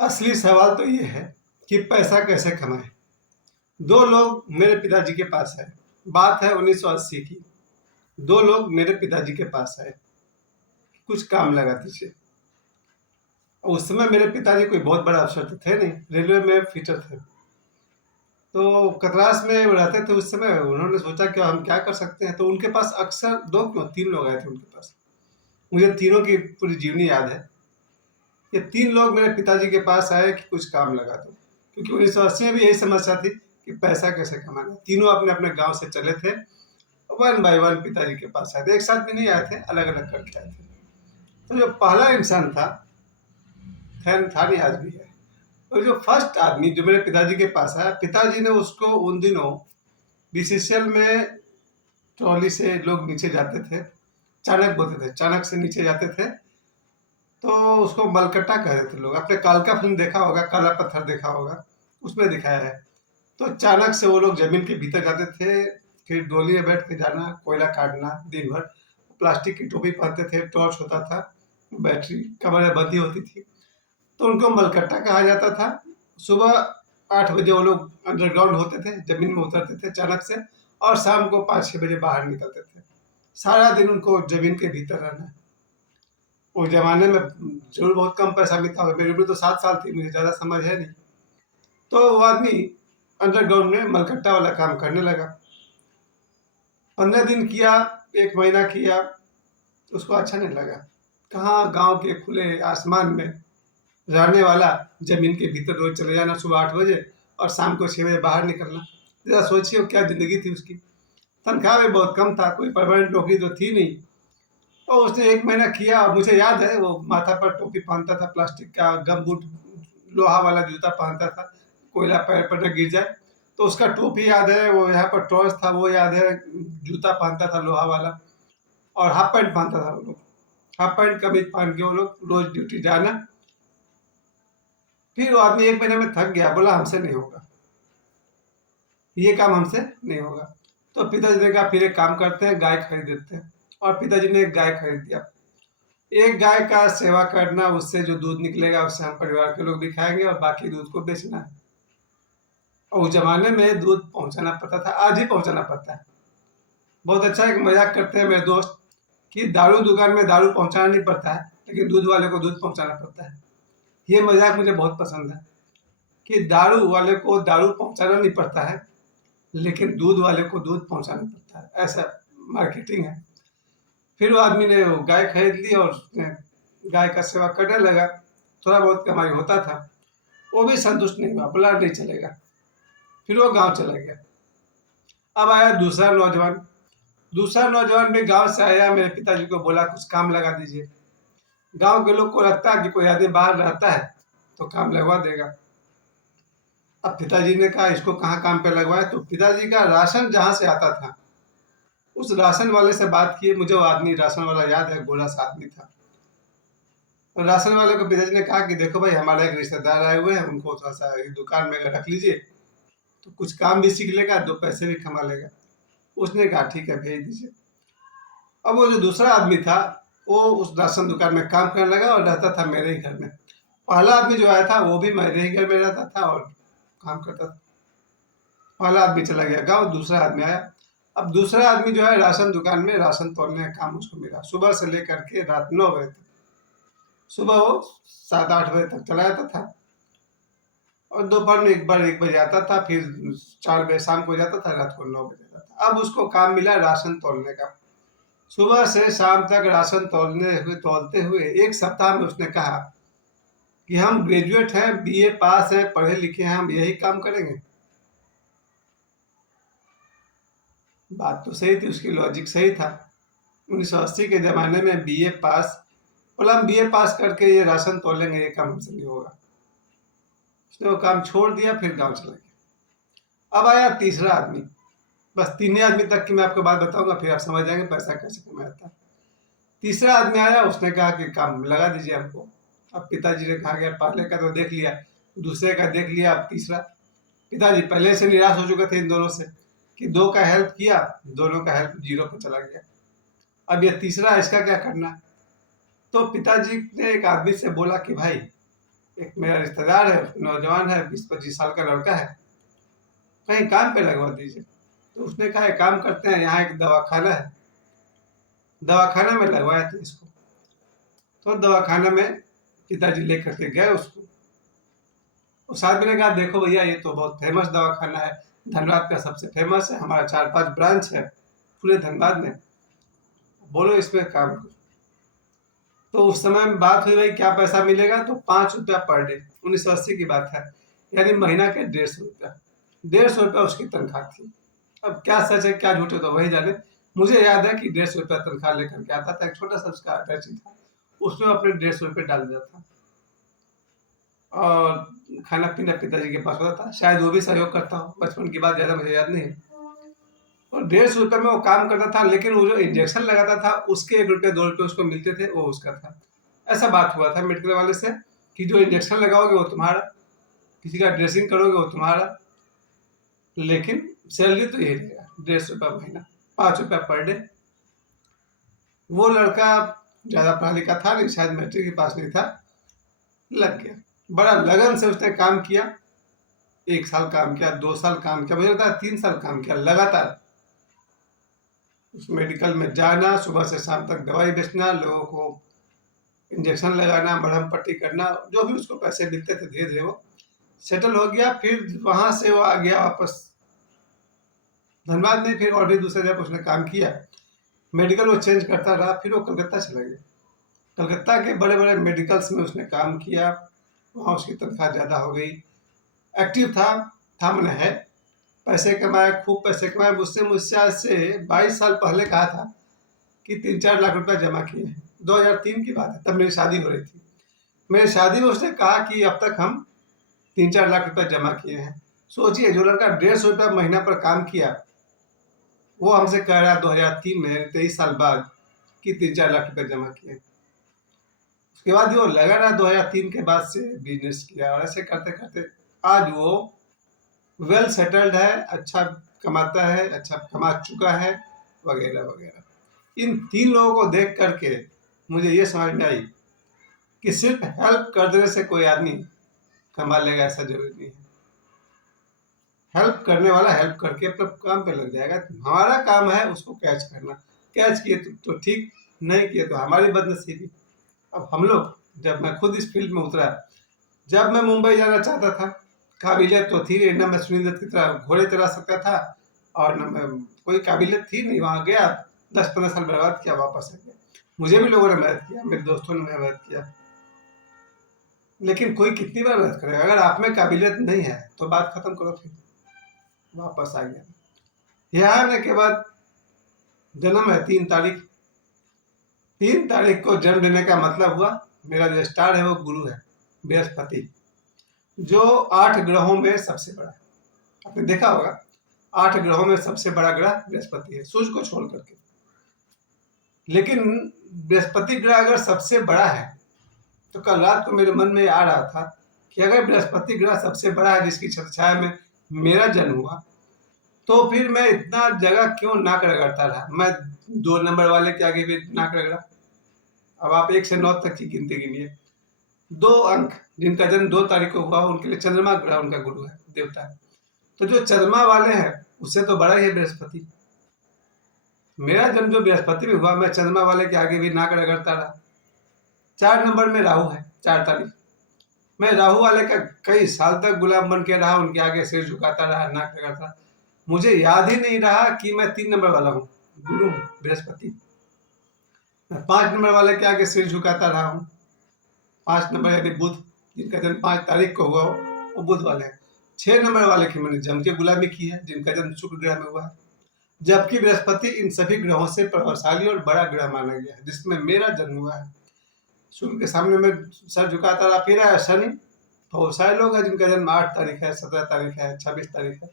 असली सवाल तो ये है कि पैसा कैसे कमाएं। दो लोग मेरे पिताजी के पास आए। बात है 1980 की। दो लोग मेरे पिताजी के पास आए, कुछ काम लगा दीजिए। उस समय मेरे पिताजी कोई बहुत बड़ा अफसर तो थे नहीं, रेलवे में फीटर थे। तो कतरास में वो रहते थे उस समय। उन्होंने सोचा कि हम क्या कर सकते हैं, तो उनके पास अक्सर दो क्यों तीन लोग आए थे उनके पास। मुझे तीनों की पूरी जीवनी याद है। ये तीन लोग मेरे पिताजी के पास आए कि कुछ काम लगा दो, क्योंकि 1980 में भी यही समस्या थी कि पैसा कैसे कमाना। तीनों अपने अपने गांव से चले थे, वन बाय वन पिताजी के पास आए थे। एक साथ भी नहीं आए थे, अलग अलग करके आए थे। तो जो पहला इंसान था, खैर था नहीं, आज भी है। तो जो फर्स्ट आदमी जो मेरे पिताजी के पास आया, पिताजी ने उसको उन दिनों बीसीसीएल में ट्रॉली से लोग नीचे जाते थे, चाणक बोलते थे, चाणक से नीचे जाते थे, तो उसको मलकट्टा कहते थे लोग। आपने कालका फिल्म देखा होगा, काला पत्थर देखा होगा, उसमें दिखाया है। तो अचानक से वो लोग जमीन के भीतर जाते थे, फिर डोली में बैठ के जाना, कोयला काटना दिन भर। प्लास्टिक की टोपी पहनते थे, टॉर्च होता था, बैटरी कमर में बंधी होती थी, तो उनको मलकट्टा कहा जाता था। सुबह 8 बजे वो लोग अंडरग्राउंड होते थे, जमीन में उतरते थे अचानक से, और शाम को 5-6 बजे बाहर निकलते थे। सारा दिन उनको जमीन के भीतर रहना है। उस जमाने में जरूर बहुत कम पैसा मिलता होगा, मेरी उम्र तो 7 साल थी, मुझे ज़्यादा समझ है नहीं। तो वो आदमी अंडरग्राउंड में मलकट्टा वाला काम करने लगा। 15 दिन किया, 1 महीना किया, उसको अच्छा नहीं लगा। कहाँ गांव के खुले आसमान में रहने वाला, जमीन के भीतर रोज चले जाना सुबह 8 बजे और शाम को 6 बजे बाहर निकलना। जरा सोचिए क्या जिंदगी थी उसकी। तनख्वाह भी बहुत कम था, कोई परमानेंट नौकरी तो थी नहीं। तो उसने 1 महीना किया। और मुझे याद है, वो माथा पर टोपी पहनता था, प्लास्टिक का गम बूट, लोहा वाला जूता पहनता था, कोयला पैर पर न गिर जाए। तो उसका टोपी याद है, वो यहाँ पर टॉर्च था वो याद है, जूता पहनता था लोहा वाला, और हाफ पैंट पहनता था वो लोग। हाफ पैंट कमीज पहन के वो लोग रोज ड्यूटी जाना। फिर वो आदमी 1 महीने में थक गया, बोला हमसे नहीं होगा, ये काम हमसे नहीं होगा। तो पिताजी ने कहा फिर एक काम करते हैं, गाय खरीद देते हैं। और पिताजी ने एक गाय खरीद दिया। एक गाय का सेवा करना, उससे जो दूध निकलेगा उससे हम परिवार के लोग भी खाएंगे, और बाकी दूध को बेचना है। और उस जमाने में दूध पहुंचाना पड़ता था, आज ही पहुंचाना पड़ता है। बहुत अच्छा एक मजाक करते हैं मेरे दोस्त कि दारू दुकान में दारू पहुंचाना नहीं पड़ता है, लेकिन दूध वाले को दूध पहुंचाना पड़ता है। ये मजाक मुझे बहुत पसंद है कि दारू वाले को दारू पहुंचाना नहीं पड़ता है, लेकिन दूध वाले को दूध पहुंचाना पड़ता है। ऐसा मार्केटिंग है। फिर वो आदमी ने वो गाय खरीद ली और उसने गाय का सेवा करने लगा। थोड़ा बहुत कमाई होता था। वो भी संतुष्ट नहीं हुआ, बोला नहीं चलेगा। फिर वो गांव चला गया। अब आया दूसरा नौजवान। दूसरा नौजवान भी गांव से आया, मेरे पिताजी को बोला कुछ काम लगा दीजिए। गांव के लोग को लगता है कि कोई आदमी बाहर रहता है तो काम लगवा देगा। अब पिताजी ने कहा इसको कहाँ काम पे लगवाए, तो पिताजी का राशन जहां से आता था, उस राशन वाले से बात किए। मुझे वो आदमी राशन वाला याद है, गोरा सा आदमी था। और राशन वाले को पिताजी ने कहा कि देखो भाई, हमारा एक रिश्तेदार आए हुए हैं, उनको थोड़ा सा एक दुकान में रख लीजिए, तो कुछ काम भी सीख लेगा, 2 पैसे भी कमा लेगा। उसने कहा ठीक है, भेज दीजिए। अब वो जो दूसरा आदमी था, वो उस राशन दुकान में काम करने लगा और रहता था मेरे ही घर में। पहला आदमी जो आया था वो भी मेरे ही घर में रहता था और काम करता था। पहला आदमी चला गया गाँव, दूसरा आदमी आया। अब दूसरा आदमी जो है, राशन दुकान में राशन तोलने का काम उसको मिला, सुबह से लेकर के रात 9 बजे तक। सुबह वो 7-8 बजे तक चला जाता था, और दोपहर में एक बार 1 बजे आता था, फिर 4 बजे शाम को जाता था, रात को 9 बजे आता था। अब उसको काम मिला राशन तोलने का। सुबह से शाम तक राशन तोलते हुए 1 सप्ताह में उसने कहा कि हम ग्रेजुएट हैं, बीए पास हैं, पढ़े लिखे हैं, हम यही काम करेंगे। बात तो सही थी, उसकी लॉजिक सही था। 1980 के ज़माने में बीए पास, बोला हम बीए पास करके ये राशन तोलेंगे, ये काम हमसे नहीं होगा। उसने वो काम छोड़ दिया, फिर गांव चला गया। अब आया तीसरा आदमी। बस 3 ही आदमी तक की मैं आपको बात बताऊंगा, फिर आप समझ जाएंगे पैसा कैसे कमाया था। तीसरा आदमी आया, उसने कहा कि काम लगा दीजिए हमको। अब पिताजी ने कहा गया, पहले का तो देख लिया, दूसरे का देख लिया, अब तीसरा। पिताजी पहले से निराश हो चुके थे इन दोनों से कि दो का हेल्प किया, दोनों का हेल्प जीरो पर चला गया। अब ये तीसरा, इसका क्या करना। तो पिताजी ने एक आदमी से बोला कि भाई, एक मेरा रिश्तेदार है, नौजवान है, 20-25 साल का लड़का है, कहीं काम पे लगवा दीजिए। तो उसने कहा एक काम करते हैं, यहाँ एक दवाखाना है, दवाखाना में लगवाया था इसको। तो दवाखाना में पिताजी लेकर के गए उसको। उस आदमी ने कहा देखो भैया ये तो बहुत फेमस दवाखाना है, धनबाद का सबसे फेमस है, हमारा 4-5 ब्रांच है पूरे धनबाद में, बोलो इसमें काम करो। तो उस समय में बात हुई भाई क्या पैसा मिलेगा, तो 5 रुपया पर डे, 1980 की बात है, यानी महीना के 150 रुपया, 150 रुपया उसकी तनख्वाह थी। अब क्या सच है क्या झूठ है तो वही जाने। मुझे याद है कि 150 रुपया तनख्वाह लेकर के आता था, एक छोटा सा उसका अटैची था, उसमें अपने 150 रुपये डाल दिया था और खाना पीना पिताजी के पास होता था, शायद वो भी सहयोग करता हो, बचपन की बात ज़्यादा मुझे याद नहीं है। और 150 रुपये में वो काम करता था, लेकिन वो जो इंजेक्शन लगाता था उसके 1 रुपये 2 रुपये उसको मिलते थे, वो उसका था। ऐसा बात हुआ था मेडिकल वाले से कि जो इंजेक्शन लगाओगे वो तुम्हारा, किसी का ड्रेसिंग करोगे वो तुम्हारा, लेकिन सैलरी तो यही रहेगा 150 रुपया महीना, 5 रुपया पर डे। वो लड़का ज़्यादा पढ़ा लिखा था नहीं, शायद मैट्रिक के पास नहीं था, लग गया। बड़ा लगन से उसने काम किया, 1 साल काम किया, 2 साल काम किया, मुझे लगता है 3 साल काम किया लगातार। उस मेडिकल में जाना, सुबह से शाम तक दवाई बेचना, लोगों को इंजेक्शन लगाना, मरहम पट्टी करना, जो भी उसको पैसे मिलते थे धीरे धीरे वो सेटल हो गया। फिर वहां से वो आ गया वापस धनबाद में, फिर और भी दूसरे जगह उसने काम किया, मेडिकल वो चेंज करता रहा, फिर वो कलकत्ता चला गया। कलकत्ता के बड़े बड़े मेडिकल्स में उसने काम किया, वहाँ उसकी तनख्वाह ज़्यादा हो गई। एक्टिव था मैंने है, पैसे कमाए, खूब पैसे कमाए। मुझसे आज से 22 साल पहले कहा था कि 3-4 लाख रुपया जमा किए हैं, 2003 की बात है, तब मेरी शादी हो रही थी। मेरी शादी में उसने कहा कि अब तक हम 3-4 लाख रुपया जमा किए हैं। सोचिए जो लड़का 150 रुपया महीना पर काम किया, वो हमसे कह रहा है 2003 में, 23 साल बाद, कि 3-4 लाख रुपया जमा किए। उसके बाद वो लगा रहा, 2003 के बाद से बिजनेस किया, और ऐसे करते करते आज वो वेल सेटल्ड है, अच्छा कमाता है, अच्छा कमा चुका है, वगैरह वगैरह। इन 3 लोगों को देख करके मुझे ये समझ में आई कि सिर्फ हेल्प कर देने से कोई आदमी कमा लेगा ऐसा जरूरी नहीं है। हेल्प करने वाला हेल्प करके अपने काम पे लग जाएगा। हमारा काम है उसको कैच करना, कैच किए तो ठीक, नहीं किए तो हमारी बदनसीबी। अब हम लोग, जब मैं खुद इस फील्ड में उतरा, जब मैं मुंबई जाना चाहता था, काबिलियत तो थी नहीं, न मैं सुनील दत्त की तरह घोड़े चला सकता था, और न मैं कोई काबिलियत थी नहीं। वहाँ गया, 10-15 साल बर्बाद किया, वापस आ गया। मुझे भी लोगों ने मदद किया, मेरे दोस्तों ने मदद किया, लेकिन कोई कितनी बार मदद करेगा। अगर आप में काबिलियत नहीं है तो बात खत्म करो, फिर वापस आ गया। यहाँ आने के बाद जन्म है 3 तारीख, 3 तारीख को जन्म लेने का मतलब हुआ मेरा जो स्टार है वो गुरु है, बृहस्पति, जो 8 ग्रहों में सबसे बड़ा है। आपने देखा होगा 8 ग्रहों में सबसे बड़ा ग्रह बृहस्पति है, सूर्य को छोड़ करके। लेकिन बृहस्पति ग्रह अगर सबसे बड़ा है, तो कल रात को मेरे मन में आ रहा था कि अगर बृहस्पति ग्रह सबसे बड़ा है, जिसकी छत्रछाया में मेरा जन्म हुआ, तो फिर मैं इतना जगह क्यों नाक रगड़ता रहा। मैं 2 नंबर वाले के आगे भी नाक रगड़ा। अब आप 1 से 9 तक की गिनती गिनिए। 2 अंक जिनका जन्म 2 तारीख को हुआ, उनके लिए चंद्रमा ग्रह उनका गुरु है, देवता है। तो जो चंद्रमा वाले हैं उससे तो बड़ा ही है बृहस्पति। मेरा जन्म जो बृहस्पति में हुआ, मैं चंद्रमा वाले के आगे भी नाक रगड़ता रहा। 4 नंबर में राहु है, 4 तारीख, मैं राहु वाले का कई साल तक गुलाम बन के रहा, उनके आगे सिर झुकाता रहा, नाक रगड़ता। मुझे याद ही नहीं रहा कि मैं 3 नंबर वाला हूँ, गुरु बृहस्पति। मैं 5 नंबर वाले के आगे सिर झुकाता रहा हूँ। 5 नंबर यानी बुध, जिनका जन्म 5 तारीख को हुआ वो बुध वाले हैं। 6 नंबर वाले की मैंने जम के गुलामी की है, जिनका जन्म शुक्र ग्रह में हुआ है। जबकि बृहस्पति इन सभी ग्रहों से प्रभावशाली और बड़ा ग्रह माना गया है, जिसमें मेरा जन्म हुआ है। सूर्य के सामने मैं सर झुकाता रहा। फिर आया शनि, बहुत सारे लोग हैं जिनका जन्म 8 तारीख है, 17 तारीख है, 26 तारीख है।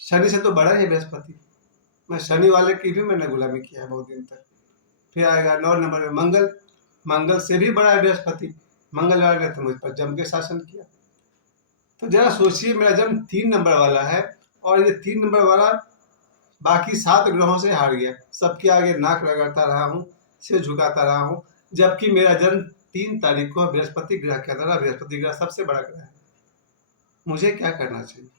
शनि से तो बड़ा ही बृहस्पति। मैं शनि वाले की भी मैंने गुलामी किया है बहुत दिन तक। फिर आएगा 9 नंबर में मंगल, मंगल से भी बड़ा है बृहस्पति। मंगल वाले ने तो मुझ पर जम के शासन किया। तो जरा सोचिए, मेरा जन्म 3 नंबर वाला है, और ये 3 नंबर वाला बाकी 7 ग्रहों से हार गया। सबके आगे नाक रगड़ता रहा हूँ, सिर झुकाता रहा हूँ, जबकि मेरा जन्म 3 तारीख को बृहस्पति ग्रह के अंदर, बृहस्पति ग्रह सबसे बड़ा ग्रह है। मुझे क्या करना चाहिए?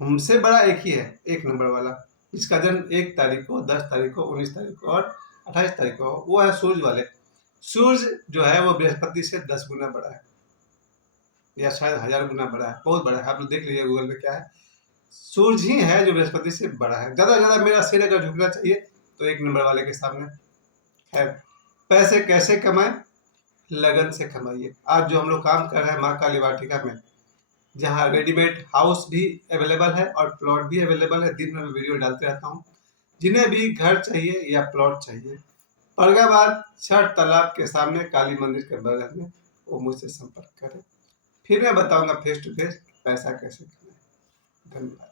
हमसे बड़ा एक ही है, 1 नंबर वाला, जिसका जन्म 1 तारीख को, 10 तारीख को, 19 तारीख को और 28 तारीख को, वो है सूर्य वाले। सूर्य जो है वो बृहस्पति से 10 गुना बड़ा है, या शायद 1000 गुना बड़ा है, बहुत बड़ा है। आप लोग देख लीजिए गूगल में क्या है। सूर्य ही है जो बृहस्पति से बड़ा है। ज़्यादा से ज़्यादा मेरा सिर अगर झुकना चाहिए तो 1 नंबर वाले के सामने है। पैसे कैसे कमाएं? लगन से कमाइए। आज जो हम लोग काम कर रहे हैं माँ काली वाटिका में, जहाँ रेडीमेड हाउस भी अवेलेबल है और प्लॉट भी अवेलेबल है। दिन में मैं वीडियो डालते रहता हूँ। जिन्हें भी घर चाहिए या प्लॉट चाहिए, परगाबाद छठ तालाब के सामने काली मंदिर के बगल में, वो मुझसे संपर्क करें। फिर मैं बताऊंगा फेस टू फेस पैसा कैसे कमाएं। धन्यवाद।